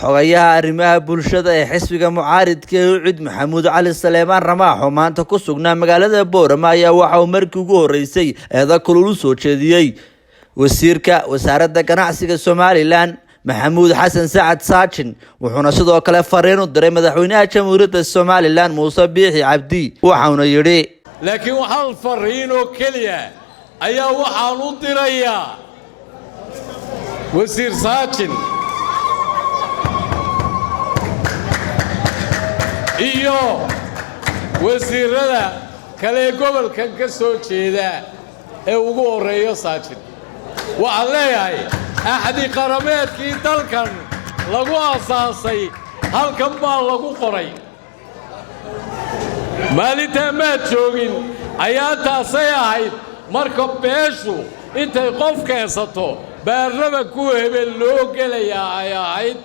xogayaha arrimaha bulshada ee xisbiga mucaaridka ee Ucid Maxamuud Cali Saleemaan Ramaaxo maanta ku sugnaa magaalada Boorama ayaa waxa uu markii ugu horeysay eeda kulul u soo jeediyay wasiirka wasaaradda ganacsiga Somaliland Maxamuud Xasan Saacad Saajin wuxuuna sidoo kale fariin u diray madaxweynaha jamhuuriyadda Somaliland Muuse Biixi Cabdi waxaana yiri laakiin hal fariin oo kaliya ayaa waxaan u dirayaa wasiir Saajin iyo wasiirada kale gobolkan ka soo jeeda ee ugu horeeyo Saajin waxaan leeyahay axdi qarameedkii dalkan lagu aasaasay halkan baa lagu qoray maalinta ma joogin ayaa taasay ahayd marka beeshu intay qof keensato baarlaba ku hebel loo gelayaa ay ahayd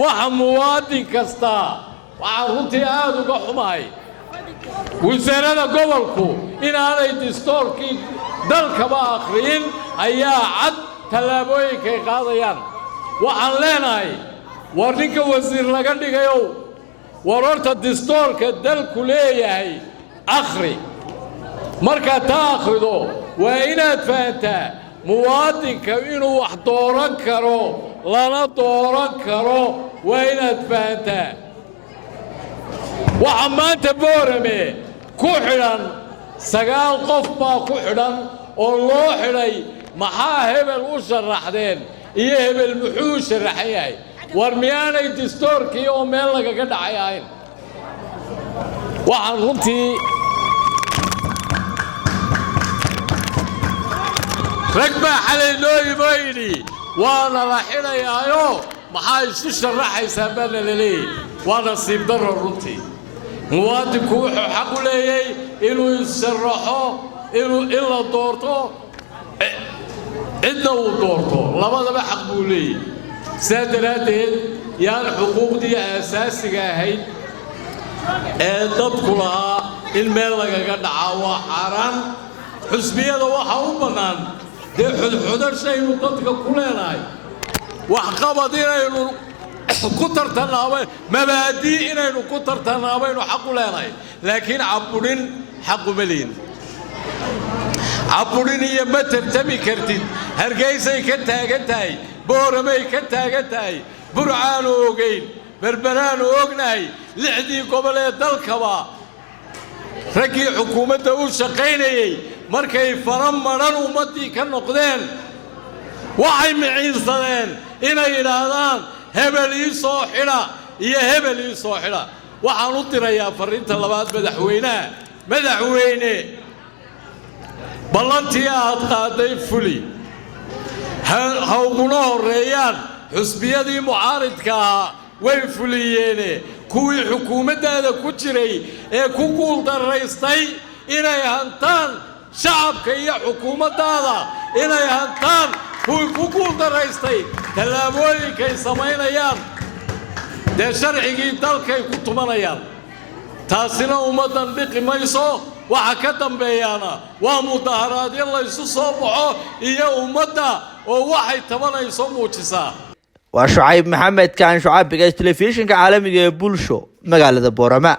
waxa muwaadin kasta waxaan runtii aad uga xumahay wasaaradda gobolku inaanay dastuurkii dalkaba akhriyin ayaa cad tallaabooyinkay qaadayaan waxaan leenahay war ninka wasiir laga dhigayo war horta dastuurka dalku leeyahay akhri marka taa akhrido waa inaad fahantaa muwaadinka inuu wax dooran karo lana dooran karo waa inaad fahantaa waxa maanta Boorame ku xidhan 9 qof baa ku xidhan oo loo xidhay maxaa hebel u sharaxdeen iyo hebel muxuu sharaxay war miyaanay dastuurkii oo meel lagaga dhacay ahayn waxaan runtii ragba xalay loo yimaayni waana la xidhayaayo maxaa isu sharaxaysaa baan leeyahay waa nasiib darro runtii muwaadinku wuxuu xaq u leeyahay inuu sharaxo inuu ila doorto cidna uu doorto labadaba xaq buu leeyahay saadaradeed yaan xuquuqdii asaasiga ahayd ee dadku lahaa in meel lagaga dhaco waa xaraan xusbiyada waxa u banaan dee xudxudashaynu dadka ku leenahay wax qabad inaynu ku tartanaabay mabaadi inaynu ku tartanaabaynu xaq u leenahay laakiin caburin xaq uma leeyin caburin iyo ma tartami kartid hargeysay ka taagan tahay Booramay ka taagan tahay Burcaan ogeyn Berberaan ognahay lixdii gobol ee dalkaba ragii xukuumadda u shaqeynayay markay faran maran ummadii ka noqdeen waxay miciinsadeen inay yiraahdaan hebel ii soo xidha iyo hebel ii soo xidha waxaan u dirayaa fariinta labaad madaxweyne ballantii aad qaaday fuli ha uguna horeeyaan xusbiyadii mucaaridka way fuliyeen kuwii xukuumadda ku jiray ee ku guul daraystay inay hantaan shacabka iyo xukuumadda inay hantaan kuwii ku guul daraystay tallaabooyinkay samaynayaan dee sharcigii dalkay ku tumanayaan taasina ummadan dhiqi mayso waxa ka dambeeyana waa mudaharaadyo la isu soo baxo iyo ummadda oo waxay tabanayso muujisaa waa Shucayb Maxamed kaan Shucayb biga telefishinka caalamiga ee bulsho magaalada Boorama.